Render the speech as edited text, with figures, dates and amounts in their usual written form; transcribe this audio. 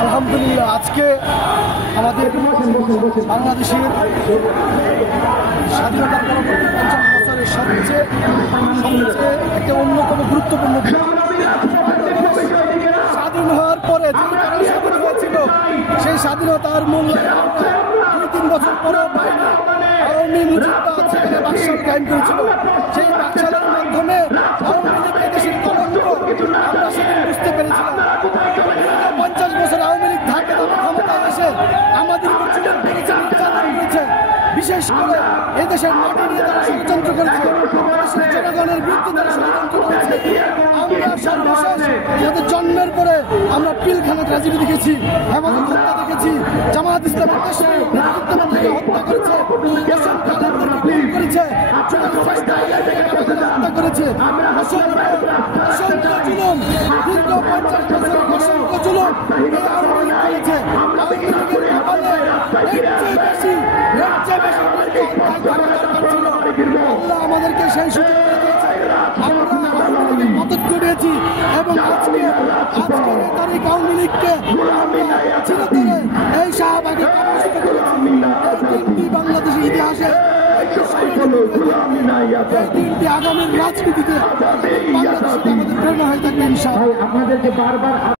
আলহামদুলিল্লাহ, আজকে আমাদের বাংলাদেশের স্বাধীনতার পরবর্তী ৫০ বছরের সবচেয়ে একটা অন্যতম গুরুত্বপূর্ণ স্বাধীন হওয়ার পরে যে কারণে স্বাধীন হয়েছিল, সেই স্বাধীনতার মূল্যায়ন ২-৩ বছর পরেও পাইনি। আওয়ামী মুজিববাদ সেখানে বাকশাল কায়েম করেছিল। সেই বাকশালের মাধ্যমে আওয়ামী লীগের দেশের কলঙ্ক আমরা সেদিন বুঝতে পেরেছিলাম। ৫০ বছর আওয়ামী লীগ থাকে ক্ষমতায় এসে আমাদের উপর জুলুম করেছে, নির্যাতন করেছে। বিশেষ করে এদেশের মাটি নিয়ে তারা ষড়যন্ত্র করেছে, দেশের জনগণের বিরুদ্ধে তারা ষড়যন্ত্র করেছে। আমরা সর্বশেষ আমাদের জন্মের পরে আমরা পিলখানা ট্র্যাজেডি দেখেছি, হেফাজত হত্যা দেখেছি, জামায়াত ইসলামের দেশের নেতৃত্বকে হত্যা করেছে, করেছে, হত্যা করেছে। অসংখ্য জুলুম, দীর্ঘ ৫০ বছর অসংখ্য জুলুম আওয়ামী লীগ করেছে। আওয়ামী লীগের কপালে এর চেয়ে বেশি আল্লাহ আমাদেরকে সেই সুযোগ করে দিয়েছে। আমরা আওয়ামী লীগের মদত করিয়েছি এবং আজকের তারিখ আওয়ামী লীগকে চিরতরে এই শাহবাগে কবরস্থ করেছি। এই দিনটি বাংলাদেশের ইতিহাসে এই দিনটি আগামীর রাজনীতিতে বাংলাদেশে আমাদের প্রেরণা হয়ে থাকবে ইনশাআল্লাহ।